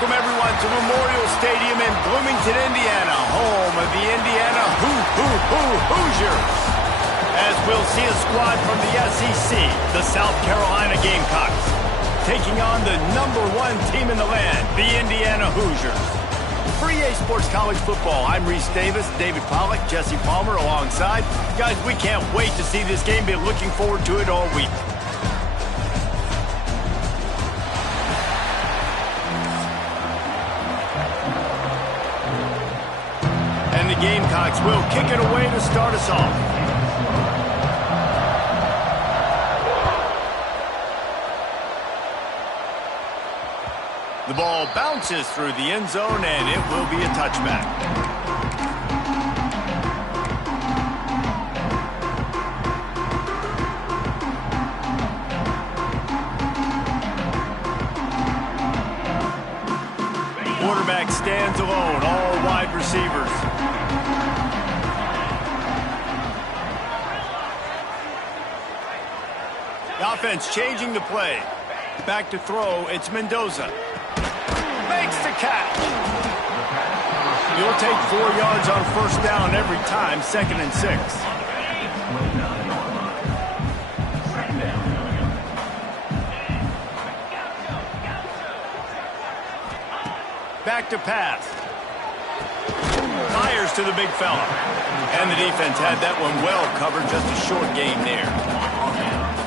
welcome everyone to Memorial Stadium in Bloomington, Indiana, home of the Indiana Hoosiers. As we'll see a squad from the SEC, the South Carolina Gamecocks, taking on the #1 team in the land, the Indiana Hoosiers. For EA Sports College Football, I'm Reese Davis, David Pollack, Jesse Palmer alongside. Guys, we can't wait to see this game. Been looking forward to it all week. And the Gamecocks will kick it away to start us off. The ball bounces through the end zone, and it will be a touchback. Quarterback stands alone, all wide receivers. The offense changing the play. Back to throw, it's Mendoza. Makes the catch. You'll take 4 yards on first down every time, 2nd and 6. Back to pass. Fires to the big fella. And the defense had that one well covered, just a short gain there.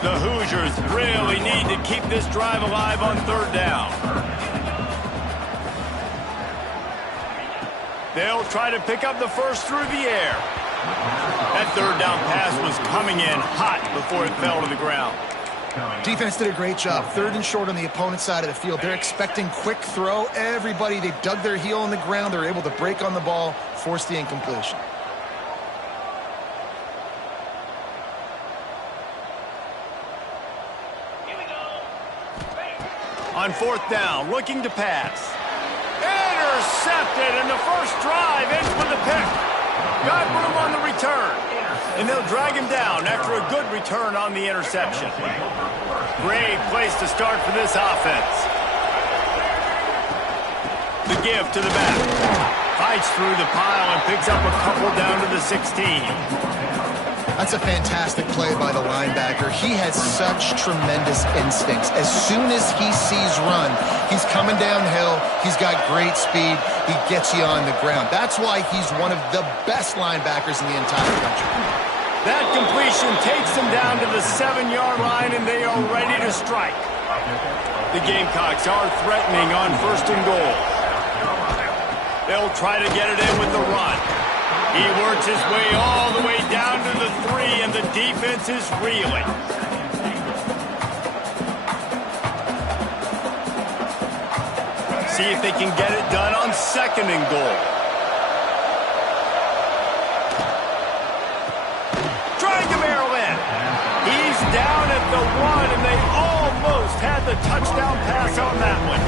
The Hoosiers really need to keep this drive alive on 3rd down. They'll try to pick up the first through the air. That 3rd down pass was coming in hot before it fell to the ground. Defense did a great job. 3rd and short on the opponent's side of the field. They're expecting quick throw. Everybody, they dug their heel in the ground. They're able to break on the ball, force the incompletion. On 4th down, looking to pass. Intercepted, and the first drive ends with a pick. Got room on the return. And they'll drag him down after a good return on the interception. Great place to start for this offense. The give to the back. Fights through the pile and picks up a couple down to the 16. That's a fantastic play by the linebacker. He has such tremendous instincts. As soon as he sees run, he's coming downhill. He's got great speed. He gets you on the ground. That's why he's one of the best linebackers in the entire country. That completion takes them down to the 7-yard line, and they are ready to strike. The Gamecocks are threatening on 1st and goal. They'll try to get it in with the run. He works his way all the way down to the 3, and the defense is reeling. See if they can get it done on 2nd and goal. Trying to barrel in. He's down at the 1, and they almost had the touchdown pass on that one.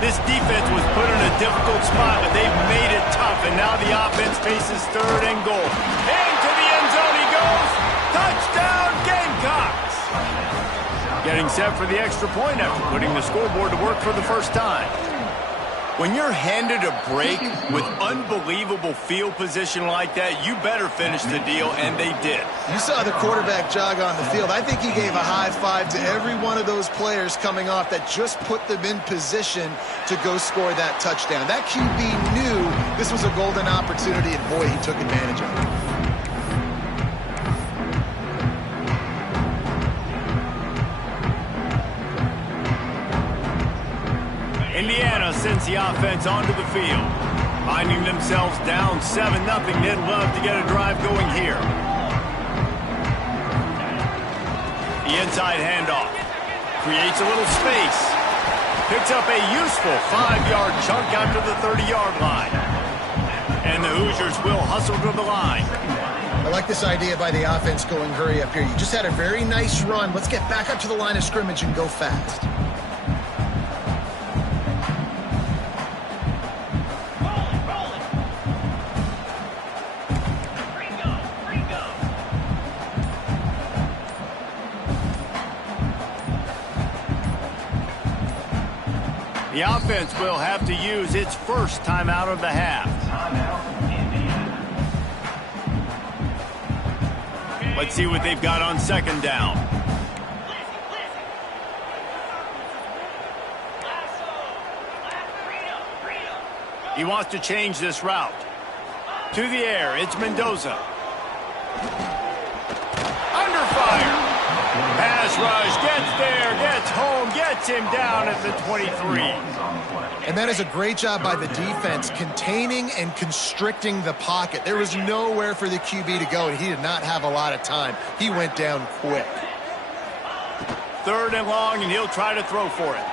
This defense was put in a difficult spot, but they've made it tough, and now the offense faces 3rd and goal. Into the end zone he goes. Touchdown, Gamecocks! Getting set for the extra point after putting the scoreboard to work for the first time. When you're handed a break with unbelievable field position like that, you better finish the deal, and they did. You saw the quarterback jog on the field. I think he gave a high five to every one of those players coming off that just put them in position to go score that touchdown. That QB knew this was a golden opportunity, and boy, he took advantage of it. Indiana sends the offense onto the field. Finding themselves down 7-0, they'd love to get a drive going here. The inside handoff. Creates a little space. Picks up a useful 5-yard chunk out to the 30-yard line. And the Hoosiers will hustle to the line. I like this idea by the offense going hurry up here. You just had a very nice run. Let's get back up to the line of scrimmage and go fast. The offense will have to use its first timeout of the half. Let's see what they've got on second down. He wants to change this route. To the air, it's Mendoza. Under fire. Pass rush, gets there, gets home, gets him down at the 23. And that is a great job by the defense, containing and constricting the pocket. There was nowhere for the QB to go, and he did not have a lot of time. He went down quick. Third and long, and he'll try to throw for it.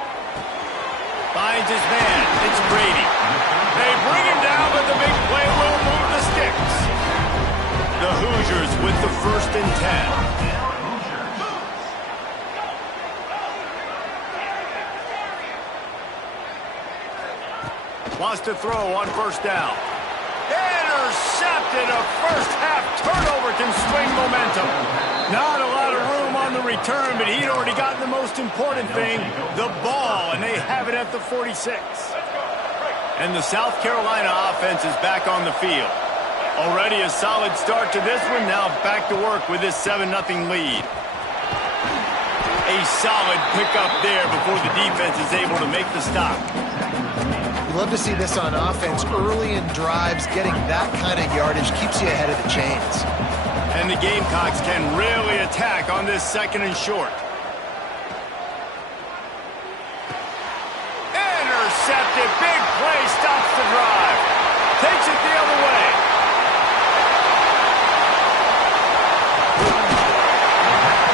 Finds his man. It's Brady. They bring him down, but the big play will move the sticks. The Hoosiers with the 1st and 10. Wants to throw on first down. Intercepted. A first-half turnover can swing momentum. Not a lot of room on the return, but he'd already gotten the most important thing, the ball, and they have it at the 46. And the South Carolina offense is back on the field. Already a solid start to this one. Now back to work with this 7-0 lead. A solid pickup there before the defense is able to make the stop. You love to see this on offense. Early in drives, getting that kind of yardage keeps you ahead of the chains. And the Gamecocks can really attack on this 2nd and short. Intercepted. Big play. Stops the drive. Takes it the other way.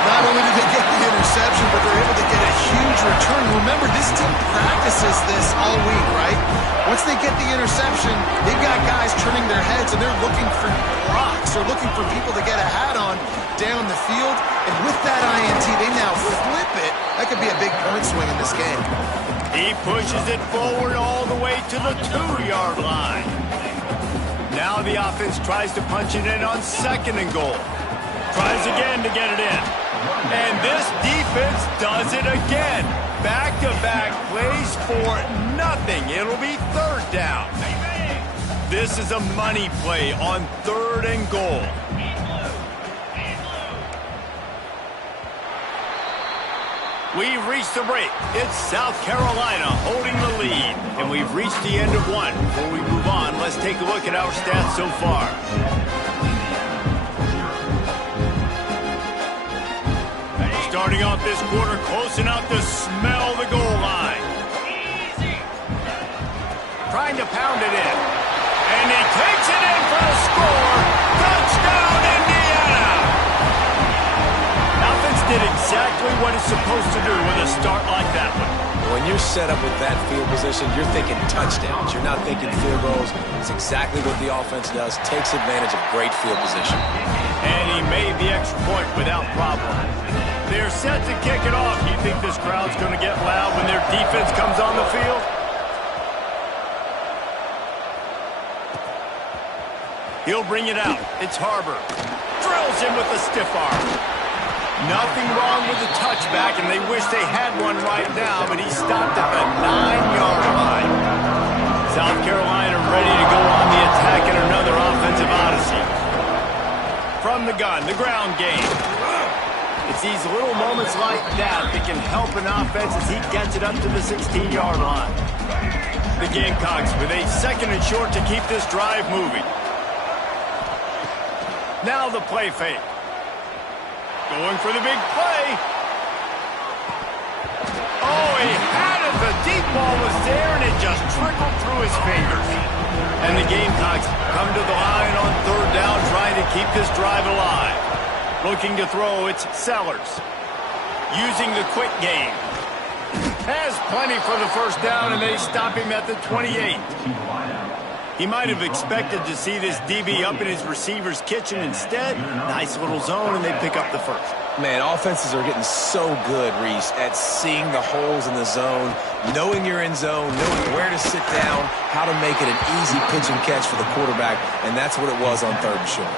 Not only did they get the interception, but they're able to get a huge return. Remember, this team practices this all week, right? Once they get the interception, they've got guys turning their heads, and they're looking for blocks. They're looking for people to get a hat on down the field. And with that INT, they now flip it. That could be a big point swing in this game. He pushes it forward all the way to the 2-yard line. Now the offense tries to punch it in on 2nd and goal. Tries again to get it in. And this defense does it again. Back-to-back plays for nothing. It'll be 3rd down. This is a money play on 3rd and goal. We've reached the break. It's South Carolina holding the lead. And we've reached the end of one. Before we move on, let's take a look at our stats so far. Starting off this quarter, close enough to smell the goal line. Trying to pound it in. And he takes it in for the score. Touchdown, Indiana! Offense did exactly what it's supposed to do with a start like that one. When you're set up with that field position, you're thinking touchdowns. You're not thinking field goals. It's exactly what the offense does. Takes advantage of great field position. And he made the extra point without problem. They're set to kick it off. You think this crowd's going to get loud when their defense comes on the field? He'll bring it out. It's Harbor. Drills him with a stiff arm. Nothing wrong with the touchback, and they wish they had one right now, but he stopped at the 9-yard line. South Carolina ready to go on the attack in another offensive odyssey. From the gun, the ground game. It's these little moments like that that can help an offense as he gets it up to the 16-yard line. The Gamecocks with a 2nd and short to keep this drive moving. Now the play fake. Going for the big play. Oh, he had it. The deep ball was there, and it just trickled through his fingers. And the Gamecocks come to the line on 3rd down, trying to keep this drive alive. Looking to throw, it's Sellers. Using the quick game. Has plenty for the 1st down, and they stop him at the 28. He might have expected to see this DB up in his receiver's kitchen. Instead, nice little zone, and they pick up the 1st. Man, offenses are getting so good, Reese, at seeing the holes in the zone, knowing you're in zone, knowing where to sit down, how to make it an easy pitch and catch for the quarterback, and that's what it was on 3rd and short.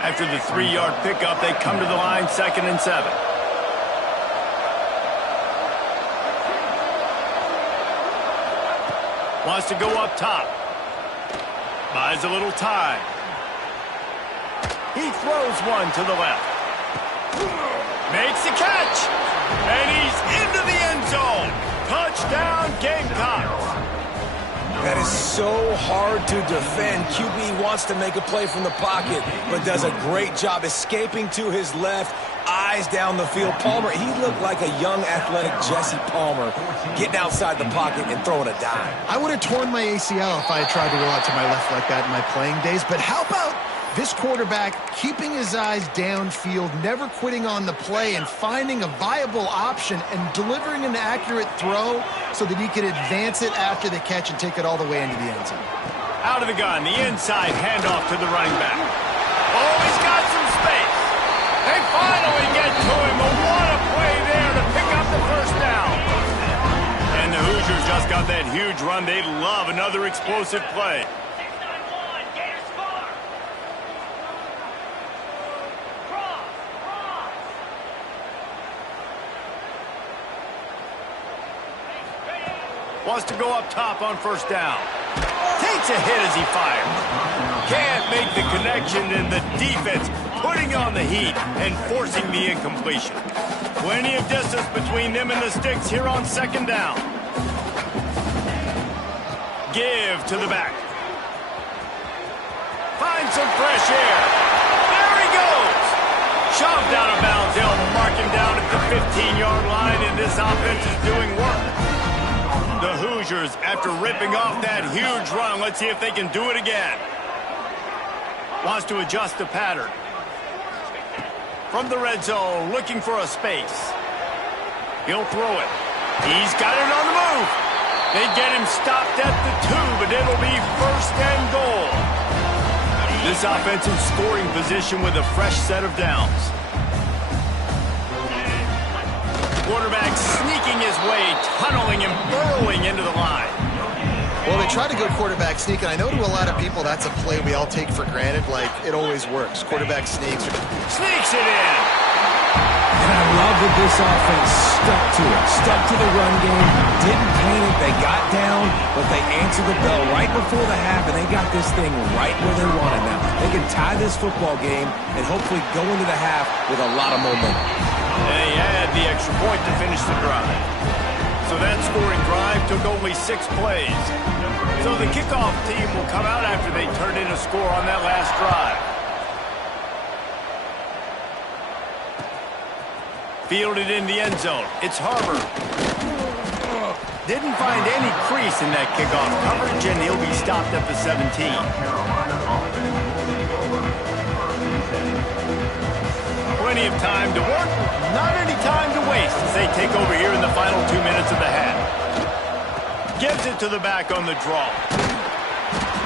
After the 3-yard pickup, they come to the line, 2nd and 7. Wants to go up top. Buys a little time. He throws one to the left. Makes the catch. And he's into the end zone. Touchdown, Gamecocks. That is so hard to defend. QB wants to make a play from the pocket, but does a great job escaping to his left, eyes down the field. Palmer, he looked like a young, athletic Jesse Palmer, getting outside the pocket and throwing a dime. I would have torn my ACL if I had tried to roll out to my left like that in my playing days, but how about this quarterback keeping his eyes downfield, never quitting on the play, and finding a viable option and delivering an accurate throw so that he could advance it after the catch and take it all the way into the end zone. Out of the gun, the inside handoff to the running back. Oh, he's got some space. They finally get to him, but what a play there to pick up the first down. And the Hoosiers just got that huge run. They love another explosive play. Wants to go up top on first down. Takes a hit as he fires. Can't make the connection, and the defense putting on the heat and forcing the incompletion. Plenty of distance between them and the sticks here on second down. Give to the back. Finds some fresh air. There he goes. Shoved out of bounds. They'll mark him down at the 15-yard line, and this offense is doing work. The Hoosiers, after ripping off that huge run, let's see if they can do it again. Wants to adjust the pattern. From the red zone, looking for a space. He'll throw it. He's got it on the move. They get him stopped at the 2, but it'll be first and goal. This offense in scoring position with a fresh set of downs. Quarterback sneaking his way, tunneling and burrowing into the line. Well, they try to go quarterback sneak, and I know to a lot of people that's a play we all take for granted, like it always works. Quarterback sneaks. Sneaks it in. And I love that this offense stuck to it, stuck to the run game, didn't panic, they got down, but they answered the bell right before the half, and they got this thing right where they wanted now. They can tie this football game and hopefully go into the half with a lot of momentum. They had the extra point to finish the drive. So that scoring drive took only 6 plays. So the kickoff team will come out after they turned in a score on that last drive. Fielded in the end zone. It's Harbor. Didn't find any crease in that kickoff coverage, and he'll be stopped at the 17. Plenty of time to work, not any time to waste as they take over here in the final 2 minutes of the half. Gives it to the back on the draw.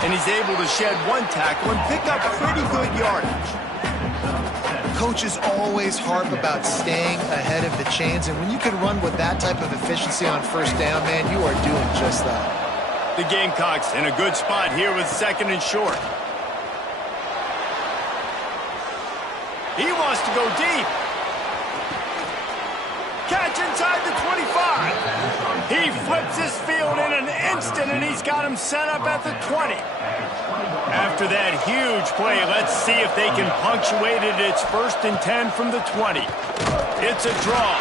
And he's able to shed one tackle and pick up pretty good yardage. Coaches always harp about staying ahead of the chains, and when you can run with that type of efficiency on first down, man, you are doing just that. The Gamecocks in a good spot here with second and short. He wants to go deep. Catch inside the 25. He flips his field in an instant, and he's got him set up at the 20. After that huge play, let's see if they can punctuate it. It's 1st and 10 from the 20. It's a draw.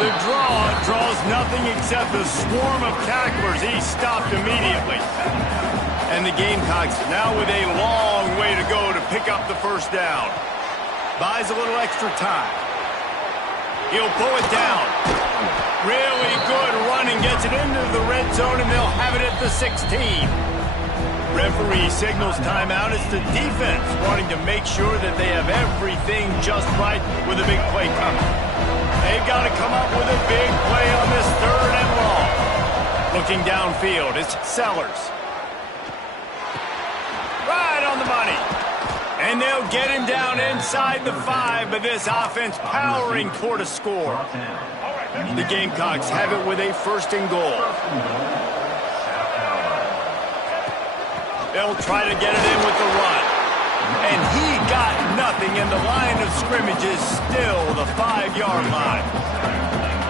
The draw draws nothing except a swarm of tacklers. He's stopped immediately. And the Gamecocks now with a long way to go to pick up the first down. Buys a little extra time. He'll pull it down. Really good running, gets it into the red zone, and they'll have it at the 16. Referee signals timeout. It's the defense wanting to make sure that they have everything just right with a big play coming. They've got to come up with a big play on this 3rd and long. Looking downfield, it's Sellers. Right on the money. And they'll get him down inside the 5, but this offense powering toward a score. The Gamecocks have it with a 1st and goal. They'll try to get it in with the run. And he got nothing, and the line of scrimmage is still the 5-yard line.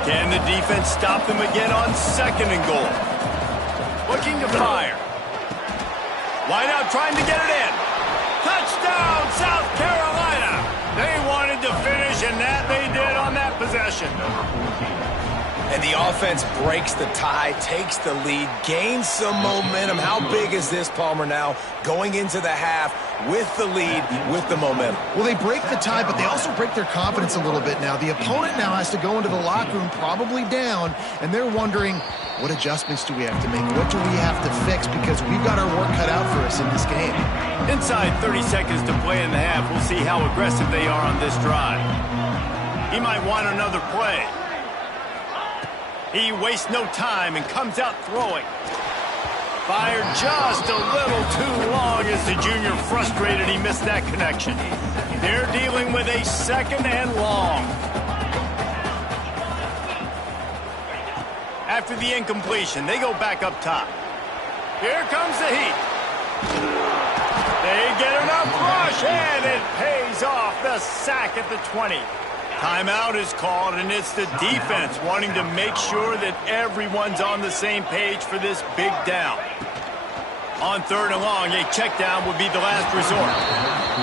Can the defense stop them again on 2nd and goal? Looking to fire. Wide out trying to get it in. Touchdown, South Carolina. They wanted to finish, and that they did on that possession. And the offense breaks the tie, takes the lead, gains some momentum. How big is this, Palmer, now going into the half with the lead, with the momentum? Well, they break the tie, but they also break their confidence a little bit now. The opponent now has to go into the locker room probably down, and they're wondering, what adjustments do we have to make? What do we have to fix? Because we've got our work cut out for us in this game. Inside 30 seconds to play in the half. We'll see how aggressive they are on this drive. He might want another play. He wastes no time and comes out throwing. Fired just a little too long as the junior frustrated he missed that connection. They're dealing with a second and long. After the incompletion, they go back up top. Here comes the heat. They get enough rush, and it pays off. The sack at the 20. Timeout is called, and it's the defense wanting to make sure that everyone's on the same page for this big down. On third and long, a check down would be the last resort.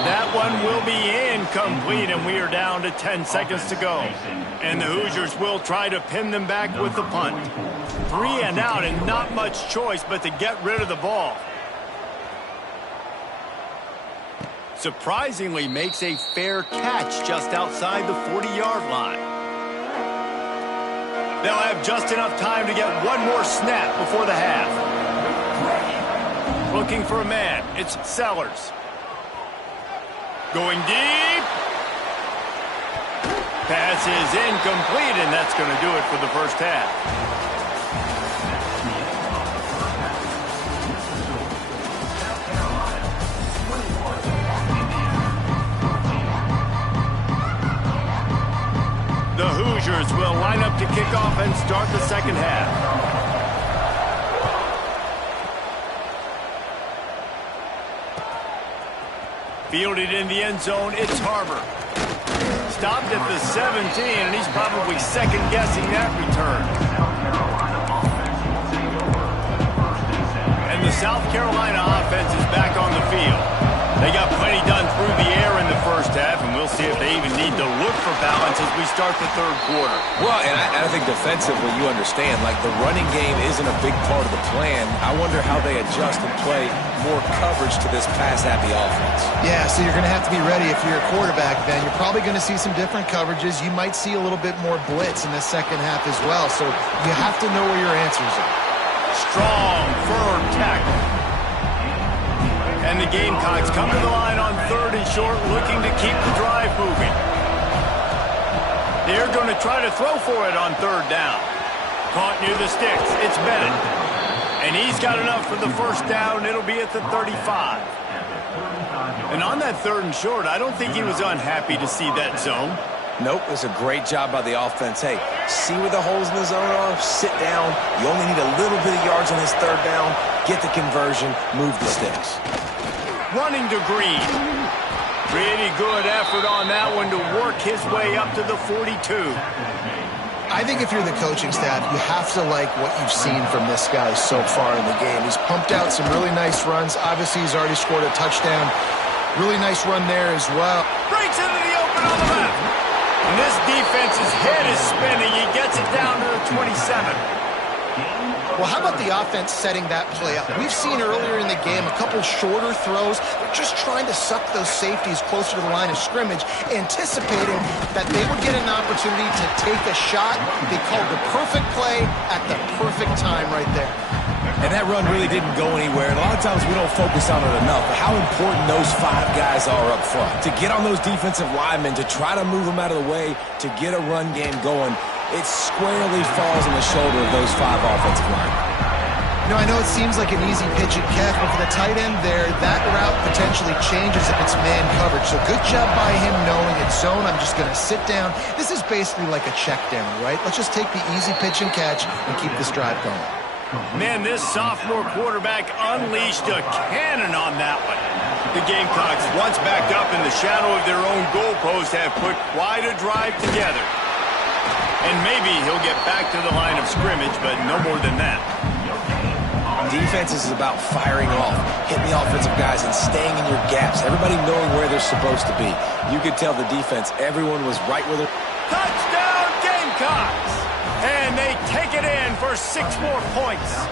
That one will be incomplete, and we are down to 10 seconds to go. And the Hoosiers will try to pin them back with the punt. 3 and out, and not much choice but to get rid of the ball. Surprisingly makes a fair catch just outside the 40-yard line. They'll have just enough time to get one more snap before the half. Looking for a man. It's Sellers. Going deep. Pass is incomplete, and that's going to do it for the first half. The Hoosiers will line up to kick off and start the second half. Fielded in the end zone, it's Harbor. Stopped at the 17, and he's probably second-guessing that return. And the South Carolina offense is back on the field. They got plenty done through the air in the first half, and we'll see if they even need to look for balance as we start the third quarter. Well, and I think defensively, you understand, like the running game isn't a big part of the plan. I wonder how they adjust and play more coverage to this pass-happy offense. Yeah, so you're going to have to be ready if you're a quarterback, Ben. You're probably going to see some different coverages. You might see a little bit more blitz in the second half as well, so you have to know where your answers are. Strong, firm tackle. And the Gamecocks come to the line on third and short, looking to keep the drive moving. They're going to try to throw for it on third down. Caught near the sticks. It's Bennett. And he's got enough for the first down. It'll be at the 35. And on that third and short, I don't think he was unhappy to see that zone. Nope, it was a great job by the offense. Hey, see where the holes in the zone are, sit down. You only need a little bit of yards on this third down. Get the conversion, move the sticks. Running to Green. Pretty good effort on that one to work his way up to the 42. I think if you're the coaching staff, you have to like what you've seen from this guy so far in the game. He's pumped out some really nice runs. Obviously, he's already scored a touchdown. Really nice run there as well. Breaks into the open on the left. And this defense's head is spinning. He gets it down to the 27. Well, how about the offense setting that play up? We've seen earlier in the game a couple shorter throws. They're just trying to suck those safeties closer to the line of scrimmage, anticipating that they would get an opportunity to take a shot. They called the perfect play at the perfect time right there. And that run really didn't go anywhere. And a lot of times we don't focus on it enough. But how important those 5 guys are up front. To get on those defensive linemen, to try to move them out of the way, to get a run game going, it squarely falls on the shoulder of those 5 offensive linemen. You know, I know it seems like an easy pitch and catch, but for the tight end there, that route potentially changes if it's man coverage. So good job by him knowing it's zone. I'm just going to sit down. This is basically like a check down, right? Let's just take the easy pitch and catch and keep this drive going. Man, this sophomore quarterback unleashed a cannon on that one. The Gamecocks, once backed up in the shadow of their own goalpost, have put quite a drive together. And maybe he'll get back to the line of scrimmage, but no more than that. Deep defense is about firing off, hitting the offensive guys and staying in your gaps, everybody knowing where they're supposed to be. You could tell the defense, everyone was right where they're... Touchdown Gamecocks! And they take it in for 6 more points.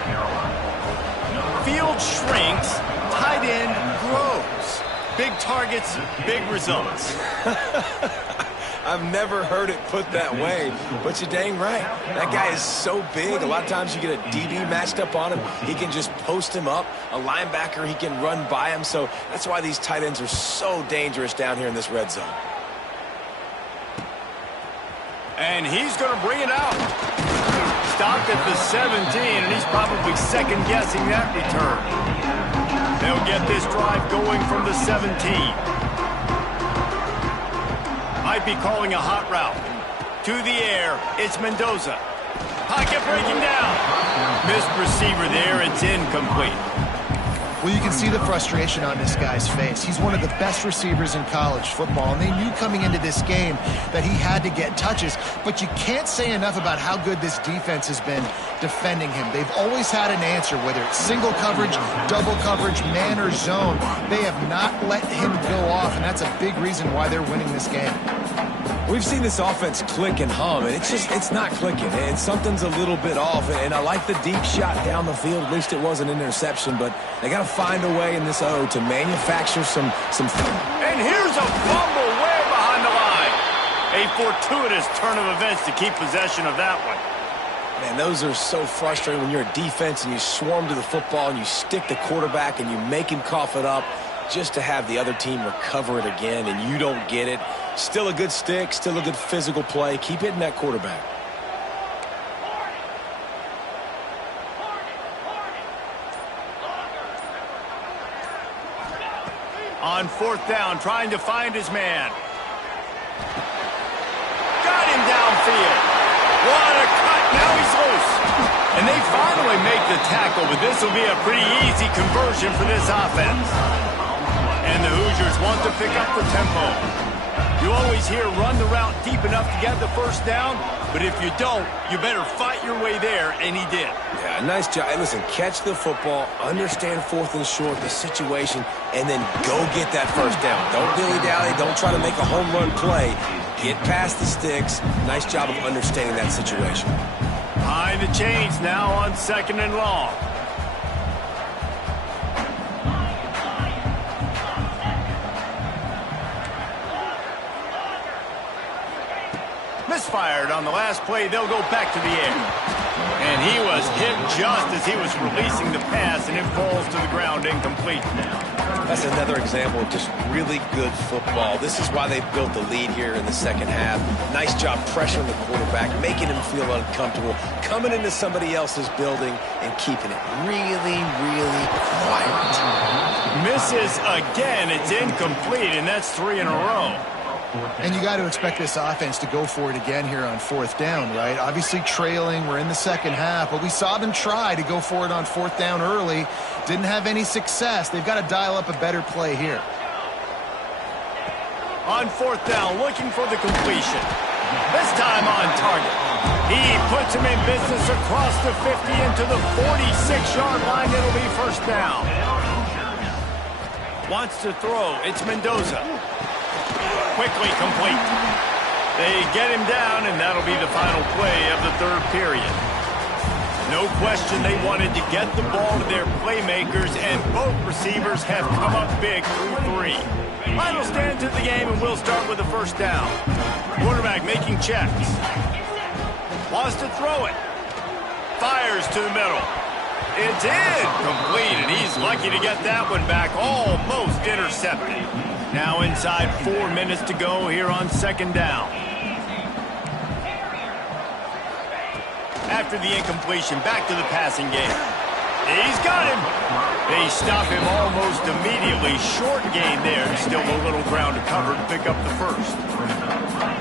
Field shrinks, tight end grows. Big targets, big results. I've never heard it put that way, but you're dang right. That guy is so big. A lot of times you get a DB matched up on him. He can just post him up. A linebacker, he can run by him. So that's why these tight ends are so dangerous down here in this red zone. And he's going to bring it out. Stopped at the 17, and he's probably second-guessing that return. They'll get this drive going from the 17. Might be calling a hot route. To the air, it's Mendoza. Pocket breaking down. Missed receiver there, it's incomplete. Well, you can see the frustration on this guy's face. He's one of the best receivers in college football, and they knew coming into this game that he had to get touches, but you can't say enough about how good this defense has been defending him. They've always had an answer, whether it's single coverage, double coverage, man or zone. They have not let him go off, and that's a big reason why they're winning this game. We've seen this offense click and hum, and it's not clicking, and something's a little bit off. And I like the deep shot down the field. At least it wasn't an interception, but they got to find a way in this O to manufacture some. And here's a fumble way behind the line. A fortuitous turn of events to keep possession of that one. Man, those are so frustrating when you're a defense and you swarm to the football and you stick the quarterback and you make him cough it up just to have the other team recover it again and you don't get it. Still a good stick, still a good physical play. Keep hitting that quarterback. On 4th down, trying to find his man. Got him downfield. What a cut. Now he's loose. And they finally make the tackle, but this will be a pretty easy conversion for this offense. And the Hoosiers want to pick up the tempo. You always hear run the route deep enough to get the first down, but if you don't, you better fight your way there, and he did. Yeah, nice job. Hey, listen, catch the football, understand 4th and short, the situation, and then go get that first down. Don't dilly-dally. Don't try to make a home run play. Get past the sticks. Nice job of understanding that situation. Behind the chains now on 2nd and long. Misfired on the last play. They'll go back to the air. And he was hit just as he was releasing the pass, and it falls to the ground incomplete. That's another example of just really good football. This is why they built the lead here in the second half. Nice job pressuring the quarterback, making him feel uncomfortable, coming into somebody else's building and keeping it really, really quiet. Misses again. It's incomplete, and that's 3 in a row. And you got to expect this offense to go for it again here on 4th down, right? Obviously trailing, we're in the second half, but we saw them try to go for it on 4th down early. Didn't have any success. They've got to dial up a better play here. On 4th down, looking for the completion. This time on target. He puts him in business across the 50 into the 46-yard line. It'll be first down. Wants to throw. It's Mendoza. Quickly complete. They get him down, and that'll be the final play of the 3rd period. No question they wanted to get the ball to their playmakers, and both receivers have come up big through 3. Final stand to the game, and we'll start with the first down. Quarterback making checks. Wants to throw it. Fires to the middle. It's incomplete, and he's lucky to get that one back, almost intercepted. Now inside 4 minutes to go here on 2nd down. After the incompletion, back to the passing game. He's got him. They stop him almost immediately. Short gain there. Still a little ground to cover to pick up the first.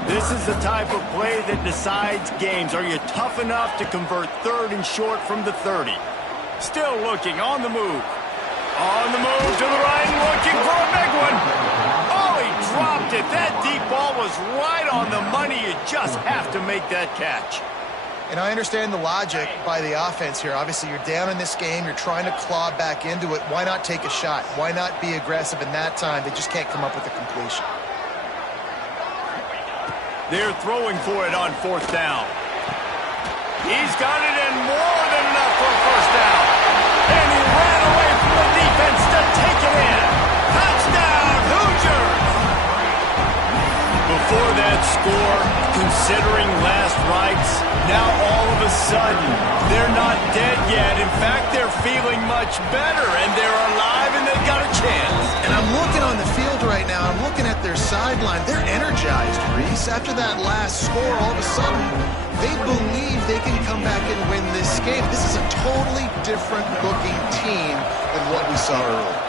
This is the type of play that decides games. Are you tough enough to convert 3rd and short from the 30? Still looking, on the move. On the move to the right, looking for a big one. Oh, he dropped it. That deep ball was right on the money. You just have to make that catch. And I understand the logic by the offense here. Obviously, you're down in this game. You're trying to claw back into it. Why not take a shot? Why not be aggressive in that time? They just can't come up with a completion. They're throwing for it on 4th down. He's got it in more than enough for a 1st down. And he ran away from the defense to take it in. Touchdown, Hoosiers! Before that score, considering last rites, now all of a sudden, they're not dead yet. In fact, they're feeling much better, and they're alive, and they've got a chance. And I'm looking on the field right now. I'm looking at their sideline. They're energized, Reese. After that last score, all of a sudden, they believe they can come back and win this game. This is a totally different-looking team than what we saw earlier.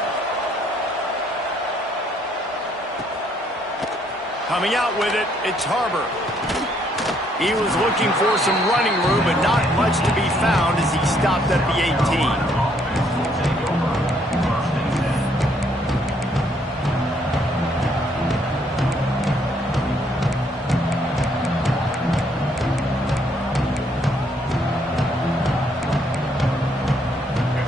Coming out with it, it's Harbor. He was looking for some running room, but not much to be found as he stopped at the 18.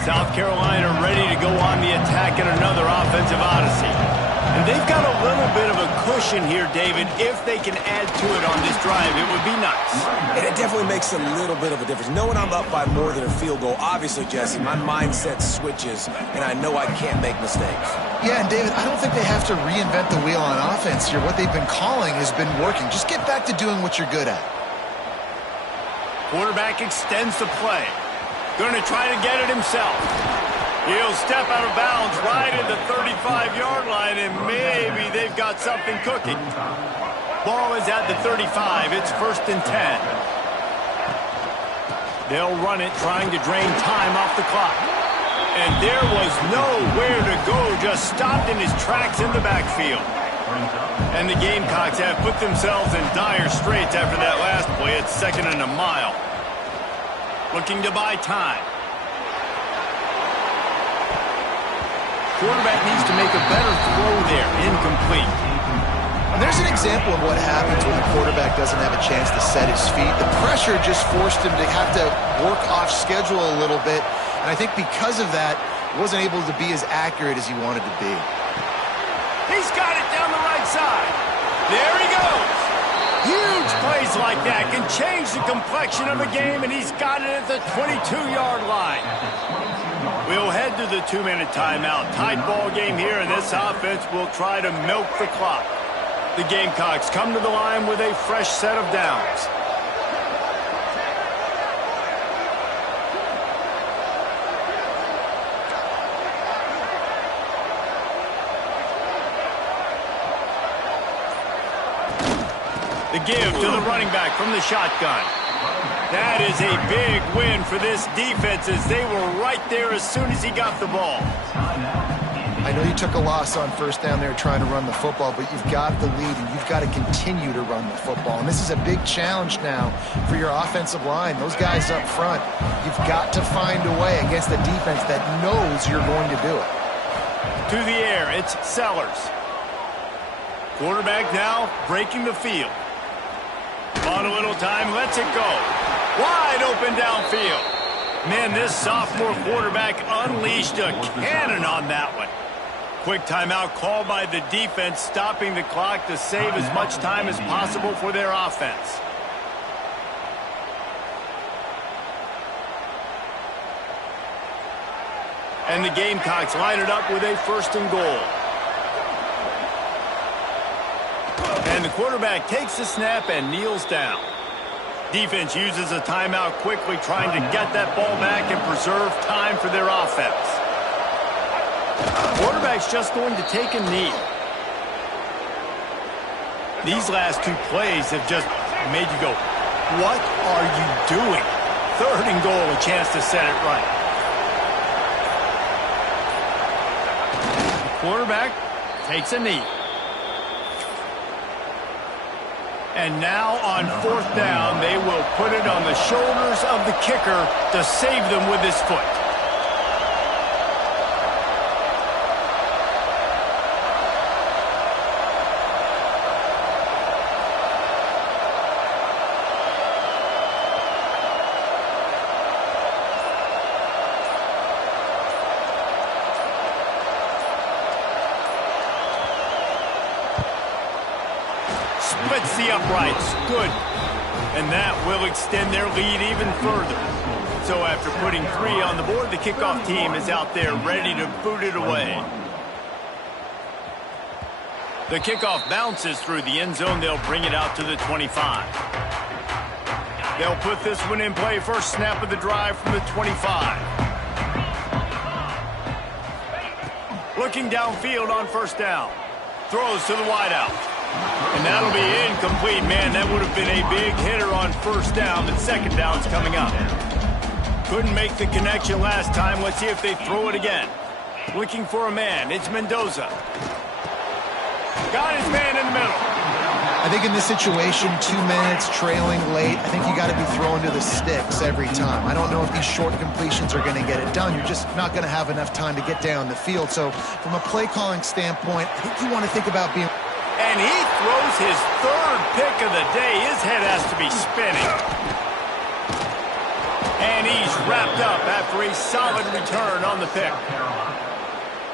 South Carolina ready to go on the attack in another offensive odyssey. And they've got a little bit of a cushion here, David. If they can add to it on this drive, it would be nice. And it definitely makes a little bit of a difference. Knowing I'm up by more than a field goal, obviously, Jesse, my mindset switches, and I know I can't make mistakes. Yeah, and David, I don't think they have to reinvent the wheel on offense here. What they've been calling has been working. Just get back to doing what you're good at. Quarterback extends the play. Going to try to get it himself. He'll step out of bounds right at the 35-yard line, and maybe they've got something cooking. Ball is at the 35. It's 1st and 10. They'll run it, trying to drain time off the clock. And there was nowhere to go, just stopped in his tracks in the backfield. And the Gamecocks have put themselves in dire straits after that last play. It's 2nd and a mile. Looking to buy time. Quarterback needs to make a better throw there. Incomplete. And there's an example of what happens when the quarterback doesn't have a chance to set his feet. The pressure just forced him to have to work off schedule a little bit. And I think because of that, he wasn't able to be as accurate as he wanted to be. He's got it down the right side. There he goes. Huge plays like that can change the complexion of a game, and he's got it at the 22-yard line. We'll head to the 2-minute timeout. Tight ball game here, and this offense will try to milk the clock. The Gamecocks come to the line with a fresh set of downs. The give to the running back from the shotgun. That is a big win for this defense as they were right there as soon as he got the ball. I know you took a loss on 1st down there trying to run the football, but you've got the lead and you've got to continue to run the football. And this is a big challenge now for your offensive line. Those guys up front, you've got to find a way against a defense that knows you're going to do it. To the air, it's Sellers. Quarterback now breaking the field. On a little time, lets it go. Wide open downfield. Man, this sophomore quarterback unleashed a cannon on that one. Quick timeout called by the defense, stopping the clock to save as much time as possible for their offense. And the Gamecocks line it up with a 1st and goal. And the quarterback takes the snap and kneels down. Defense uses a timeout quickly, trying to get that ball back and preserve time for their offense. Quarterback's just going to take a knee. These last 2 plays have just made you go, what are you doing? 3rd and goal, a chance to set it right. The quarterback takes a knee. And now on 4th down, they will put it on the shoulders of the kicker to save them with his foot. Splits the uprights. Good. And that will extend their lead even further. So after putting 3 on the board, the kickoff team is out there ready to boot it away. The kickoff bounces through the end zone. They'll bring it out to the 25. They'll put this one in play. First snap of the drive from the 25. Looking downfield on first down. Throws to the wideout. And that'll be incomplete. Man, that would have been a big hitter on first down, but second down's coming up. Couldn't make the connection last time. Let's see if they throw it again. Looking for a man. It's Mendoza. Got his man in the middle. I think in this situation, 2 minutes, trailing late, I think you got to be throwing to the sticks every time. I don't know if these short completions are going to get it done. You're just not going to have enough time to get down the field. So from a play calling standpoint, I think you want to think about being... And he throws his 3rd pick of the day. His head has to be spinning. And he's wrapped up after a solid return on the pick.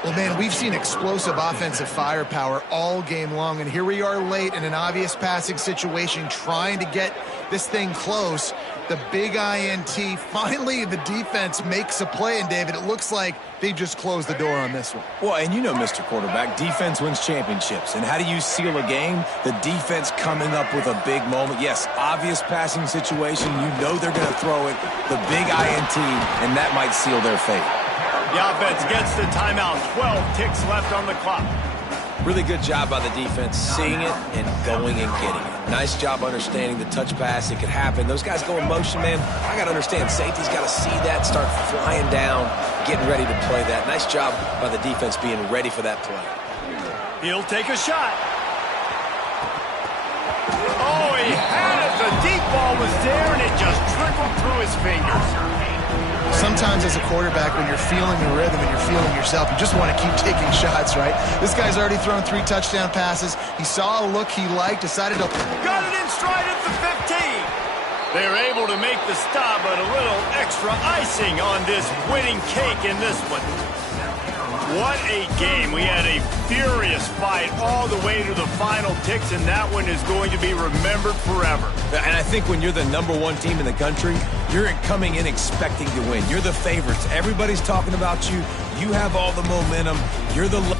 Well, man, we've seen explosive offensive firepower all game long, and here we are late in an obvious passing situation trying to get this thing close. The big INT, finally the defense makes a play, and David, it looks like they just closed the door on this one. Well, and you know, Mr. Quarterback, defense wins championships. And how do you seal a game? The defense coming up with a big moment. Yes, obvious passing situation. You know they're going to throw it. The big INT, and that might seal their fate. The offense gets the timeout. 12 ticks left on the clock. Really good job by the defense, seeing it and going and getting it. Nice job understanding the touch pass. It could happen. Those guys go in motion, man. I got to understand, safety's got to see that, start flying down, getting ready to play that. Nice job by the defense being ready for that play. He'll take a shot. Oh, he had it. The deep ball was there, and it just trickled through his fingers. Sometimes as a quarterback, when you're feeling the rhythm and you're feeling yourself, you just want to keep taking shots, right? This guy's already thrown 3 touchdown passes. He saw a look he liked, decided to... Got it in stride at the 15. They're able to make the stop, but a little extra icing on this winning cake in this one. What a game. We had a furious fight all the way to the final ticks, and that one is going to be remembered forever. And I think when you're the #1 team in the country, you're coming in expecting to win. You're the favorites. Everybody's talking about you. You have all the momentum. You're the...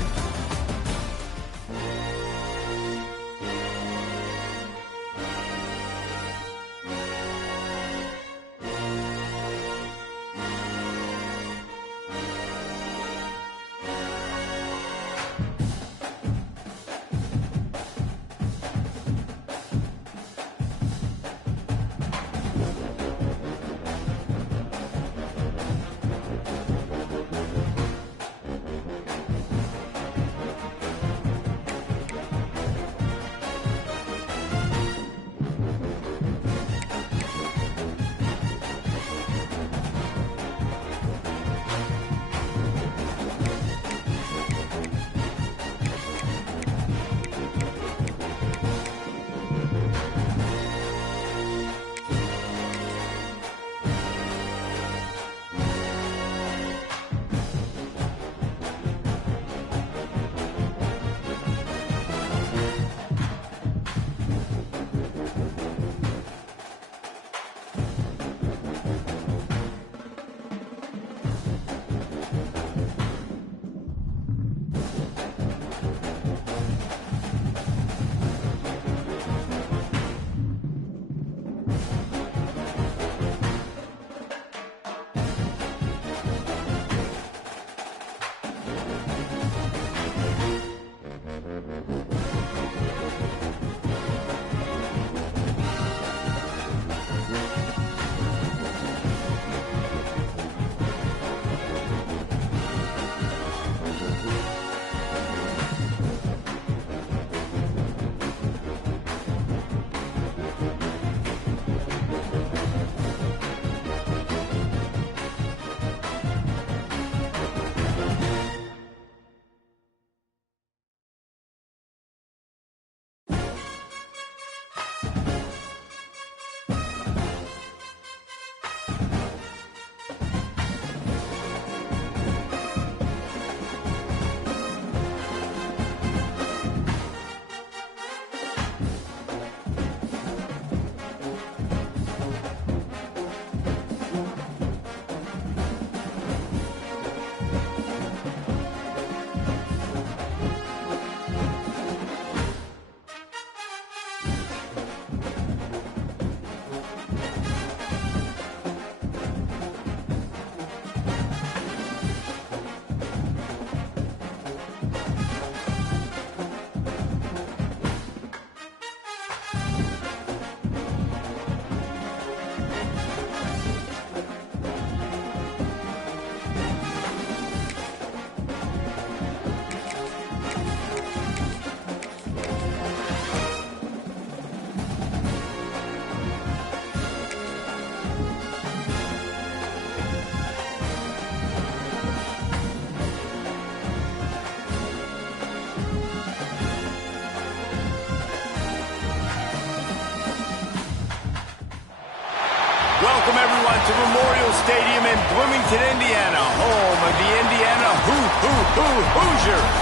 to Memorial Stadium in Bloomington, Indiana, home of the Indiana Hoosiers.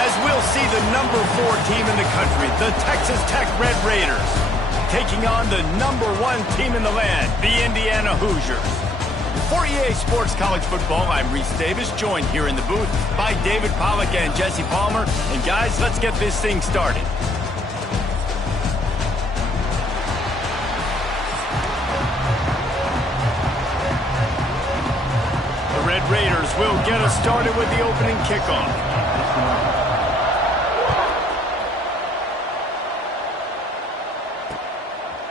As we'll see the number 4 team in the country, the Texas Tech Red Raiders, taking on the number 1 team in the land, the Indiana Hoosiers. For EA Sports College Football, I'm Reese Davis, joined here in the booth by David Pollack and Jesse Palmer. And guys, let's get this thing started. The Red Raiders will get us started with the opening kickoff.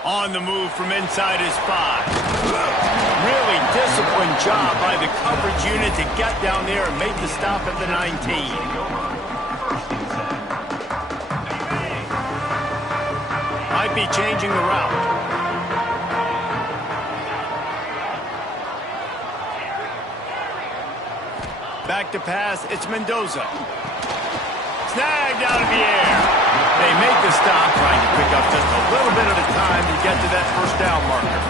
On the move from inside his 5. Really disciplined job by the coverage unit to get down there and make the stop at the 19. Might be changing the route. Back to pass, it's Mendoza. Snagged out of the air. They make the stop, trying to pick up just a little bit at a time to get to that first down marker.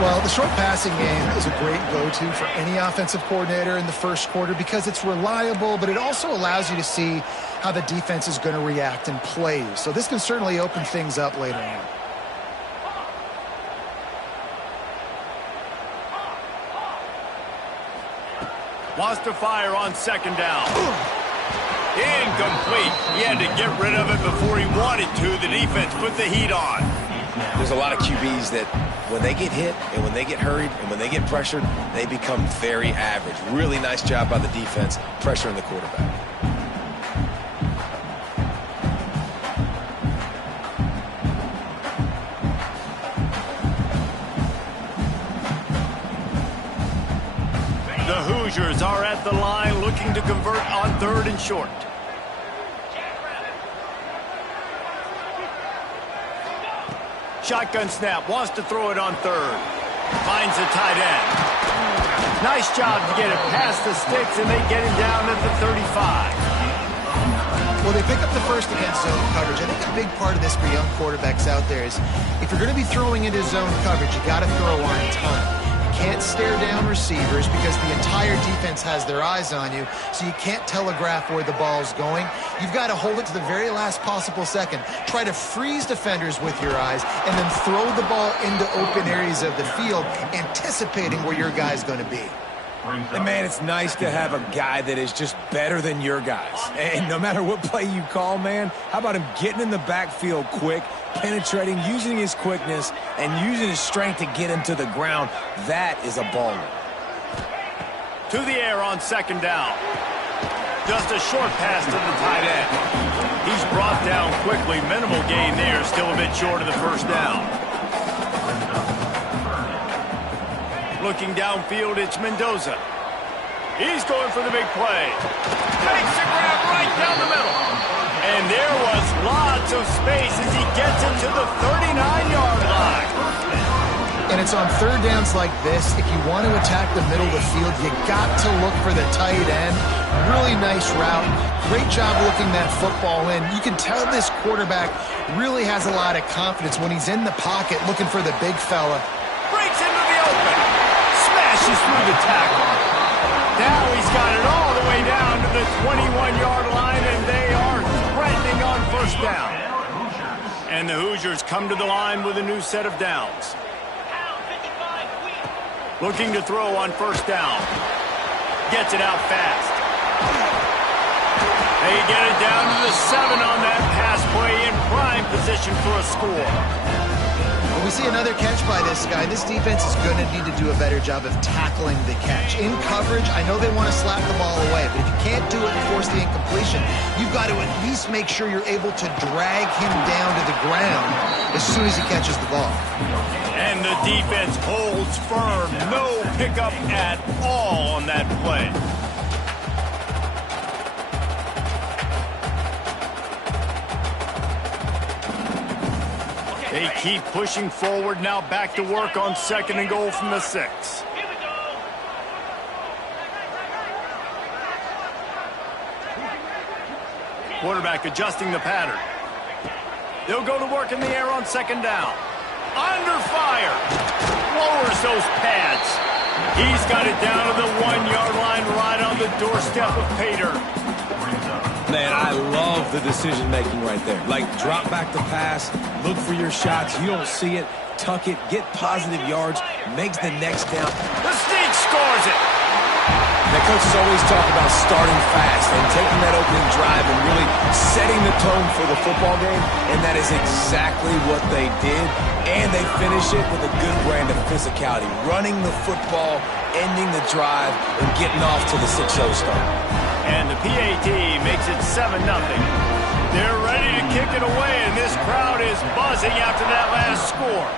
Well, the short passing game is a great go-to for any offensive coordinator in the first quarter because it's reliable, but it also allows you to see how the defense is going to react and play. So this can certainly open things up later on. Wants to fire on second down. Incomplete. He had to get rid of it before he wanted to. The defense put the heat on. There's a lot of QBs that when they get hit and when they get hurried and when they get pressured, they become very average. Really nice job by the defense pressuring the quarterback. The Hoosiers are at the line looking to convert on 3rd and short. Shotgun snap, wants to throw it on 3rd. Finds the tight end. Nice job to get it past the sticks, and they get him down at the 35. Well, they pick up the first against zone coverage. I think a big part of this for young quarterbacks out there is if you're going to be throwing into zone coverage, you got to throw on time. Can't stare down receivers because the entire defense has their eyes on you, so you can't telegraph where the ball's going. You've got to hold it to the very last possible second. Try to freeze defenders with your eyes and then throw the ball into open areas of the field, anticipating where your guy's going to be. And, man, it's nice to have a guy that is just better than your guys. And no matter what play you call, man, how about him getting in the backfield quick, penetrating, using his quickness, and using his strength to get him to the ground? That is a baller. To the air on second down. Just a short pass to the tight end. He's brought down quickly. Minimal gain there. Still a bit short of the first down. Looking downfield, it's Mendoza. He's going for the big play. Takes a grab right down the middle. And there was lots of space as he gets it to the 39-yard line. And it's on 3rd downs like this. If you want to attack the middle of the field, you got to look for the tight end. Really nice route. Great job looking that football in. You can tell this quarterback really has a lot of confidence when he's in the pocket looking for the big fella. Breaks into the open. Smashes through the tackle. Now he's got it all the way down to the 21-yard line, and they are threatening on first down. And the Hoosiers come to the line with a new set of downs. Looking to throw on first down. Gets it out fast. They get it down to the 7 on that pass play, in prime position for a score. When we see another catch by this guy, this defense is going to need to do a better job of tackling the catch. In coverage, I know they want to slap the ball away, but if you can't do it and force the incompletion, you've got to at least make sure you're able to drag him down to the ground as soon as he catches the ball. And the defense holds firm. No pickup at all on that play. They keep pushing forward, now back to work on 2nd and goal from the 6. Quarterback adjusting the pattern. They'll go to work in the air on 2nd down. Under fire. lowers those pads. He's got it down to the 1-yard line right on the doorstep of Pater. Man, I love the decision-making right there. Like, drop back the pass, look for your shots. You don't see it, tuck it, get positive yards, makes the next down. The sneak scores it. The coaches always talk about starting fast and taking that opening drive and really setting the tone for the football game, and that is exactly what they did. And they finish it with a good brand of physicality, running the football, ending the drive, and getting off to the 6-0 start. And the PAT makes it 7-0. They're ready to kick it away, and this crowd is buzzing after that last score.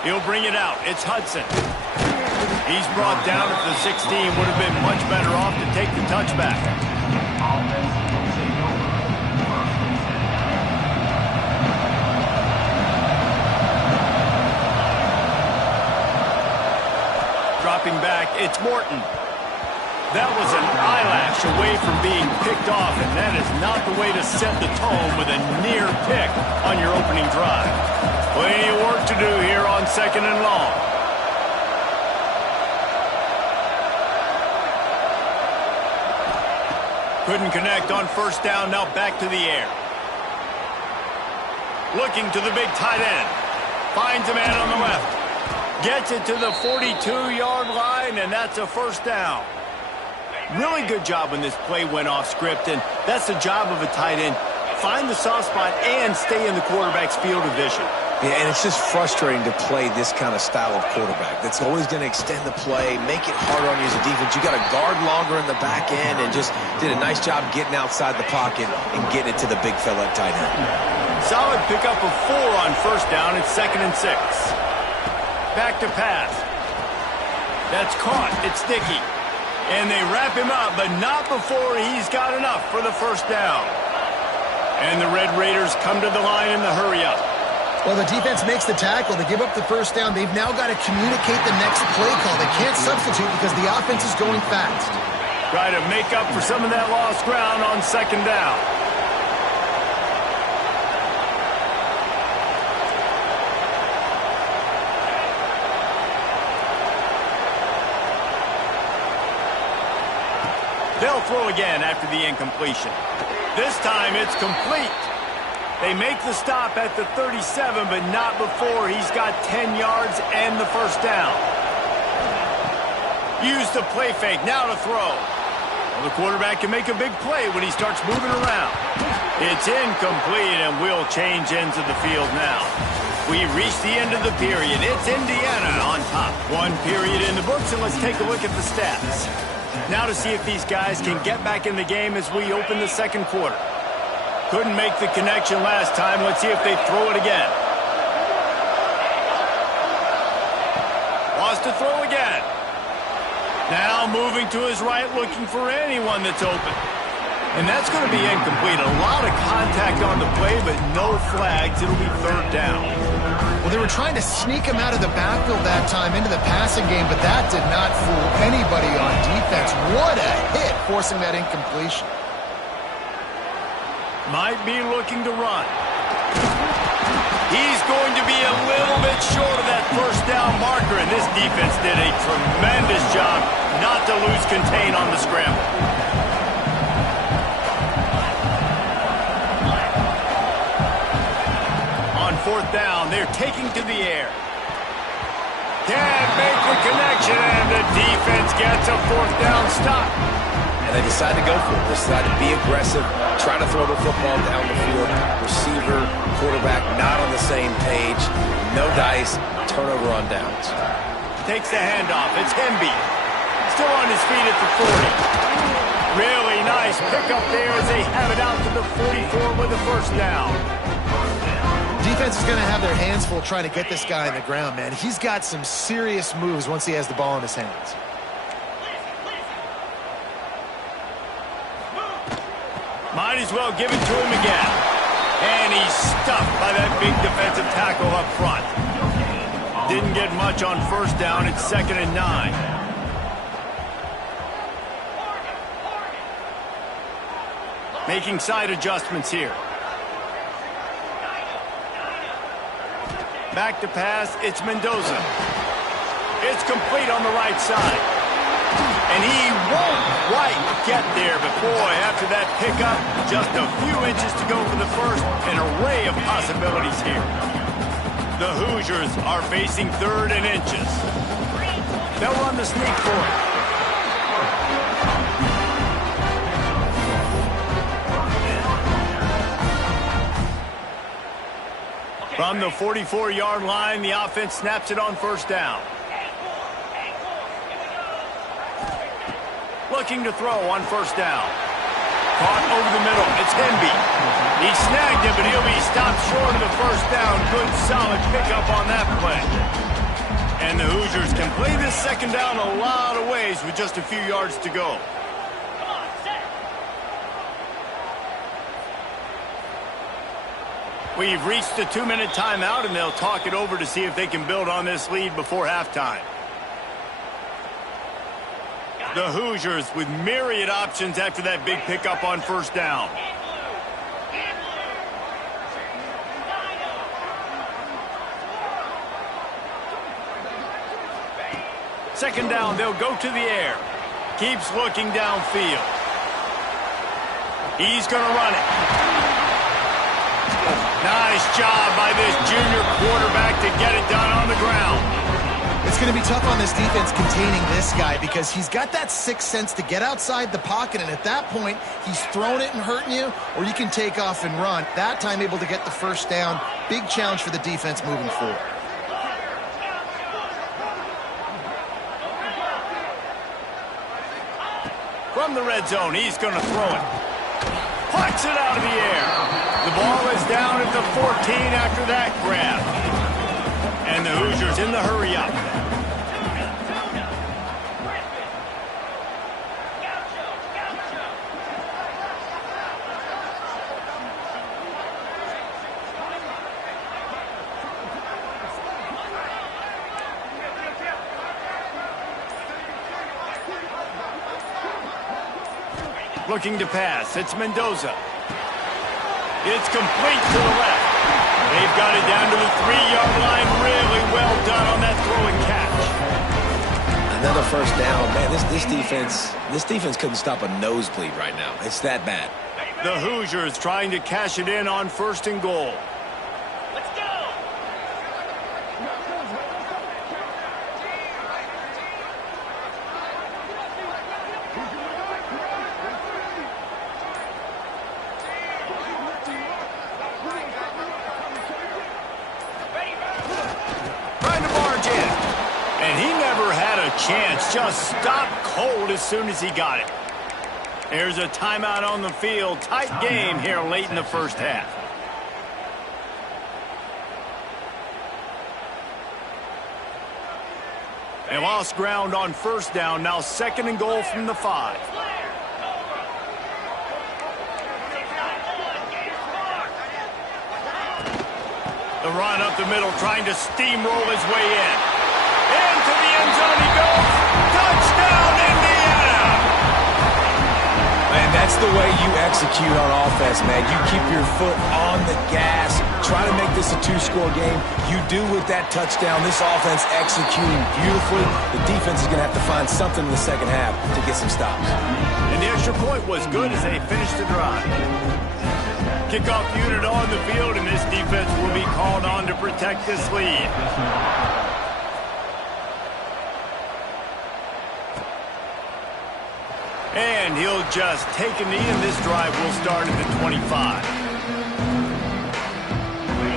He'll bring it out. It's Hudson. He's brought down at the 16. Would have been much better off to take the touchback. Dropping back, it's Morton. That was an eyelash away from being picked off, and that is not the way to set the tone with a near pick on your opening drive. Plenty of work to do here on 2nd and long. Couldn't connect on 1st down, now back to the air. Looking to the big tight end. Finds a man on the left. Gets it to the 42-yard line, and that's a 1st down. Really good job when this play went off script, and that's the job of a tight end. Find the soft spot and stay in the quarterback's field of vision. Yeah, and it's just frustrating to play this kind of style of quarterback. That's always going to extend the play, make it harder on you as a defense. You got to guard longer in the back end, and just did a nice job getting outside the pocket and getting it to the big fella at tight end. Solid pickup of 4 on 1st down. It's 2nd and 6. Back to pass. That's caught. It's Dickey. And they wrap him up, but not before he's got enough for the 1st down. And the Red Raiders come to the line in the hurry-up. Well, the defense makes the tackle. They give up the 1st down. They've now got to communicate the next play call. They can't substitute because the offense is going fast. Try to make up for some of that lost ground on 2nd down. They'll throw again after the incompletion. This time it's complete. They make the stop at the 37, but not before he's got 10 yards and the 1st down. Use the play fake, now to throw. Well, the quarterback can make a big play when he starts moving around. It's incomplete, and we'll change ends of the field now. We reach the end of the period. It's Indiana on top. 1 period in the books, and let's take a look at the stats. Now to see if these guys can get back in the game as we open the 2nd quarter. Couldn't make the connection last time. Let's see if they throw it again. Wants to throw again. Now moving to his right, looking for anyone that's open. And that's going to be incomplete. A lot of contact on the play, but no flags. It'll be 3rd down. Well, they were trying to sneak him out of the backfield that time into the passing game, but that did not fool anybody on defense. What a hit, forcing that incompletion. Might be looking to run. He's going to be a little bit short of that 1st down marker, and this defense did a tremendous job not to lose contain on the scramble. On 4th down, they're taking to the air. Can't make the connection, and the defense gets a 4th down stop. And they decide to go for it. They decide to be aggressive, try to throw the football down the field. Receiver, quarterback, not on the same page. No dice, turnover on downs. Takes the handoff. It's Hemby. Still on his feet at the 40. Really nice pickup there as they have it out to the 44 with the 1st down. Defense is going to have their hands full trying to get this guy on the ground, man. He's got some serious moves once he has the ball in his hands. Might as well give it to him again. And he's stuffed by that big defensive tackle up front. Didn't get much on 1st down. It's 2nd and 9. Making side adjustments here. Back to pass, it's Mendoza. It's complete on the right side. And he won't quite get there, but boy, after that pickup, just a few inches to go for the first, an array of possibilities here. The Hoosiers are facing 3rd and inches. They'll run the sneak for it. From the 44-yard line, the offense snaps it on 1st down. Looking to throw on 1st down. Caught over the middle. It's Hemby. He snagged it, but he'll be stopped short of the 1st down. Good, solid pickup on that play. And the Hoosiers can play this 2nd down a lot of ways with just a few yards to go. We've reached the 2-minute timeout, and they'll talk it over to see if they can build on this lead before halftime. The Hoosiers with myriad options after that big pickup on 1st down. Second down, they'll go to the air. Keeps looking downfield. He's going to run it. Nice job by this junior quarterback to get it done on the ground. It's going to be tough on this defense containing this guy because he's got that sixth sense to get outside the pocket, and at that point, he's throwing it and hurting you, or you can take off and run. That time able to get the 1st down. Big challenge for the defense moving forward. From the red zone, he's going to throw it. Puts it out of the air. The ball is down at the 14 after that grab. And the Hoosiers in the hurry up. Looking to pass. It's Mendoza. It's complete to the left. They've got it down to the 3-yard line. Really well done on that throw and catch. Another 1st down. Man, this defense couldn't stop a nosebleed right now. It's that bad. The Hoosiers trying to cash it in on 1st and goal. Let's go. Chance just stopped cold as soon as he got it. There's a timeout on the field. Tight game here late in the 1st half. They lost ground on 1st down. Now 2nd and goal from the 5. The run up the middle, trying to steamroll his way in. Into the end zone he goes. Touchdown, Indiana! Man, that's the way you execute on offense, man. You keep your foot on the gas. Try to make this a 2-score game. You do with that touchdown. This offense executing beautifully. The defense is going to have to find something in the 2nd half to get some stops. And the extra point was good as they finished the drive. Kickoff unit on the field, and this defense will be called on to protect this lead. And he'll just take a knee, and this drive will start at the 25.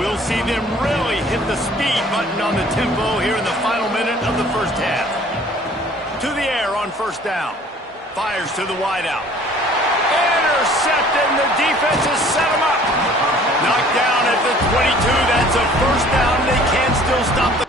We'll see them really hit the speed button on the tempo here in the final minute of the 1st half. To the air on 1st down. Fires to the wideout. Intercepted, and the defense has set him up. Knocked down at the 22. That's a 1st down. They can still stop the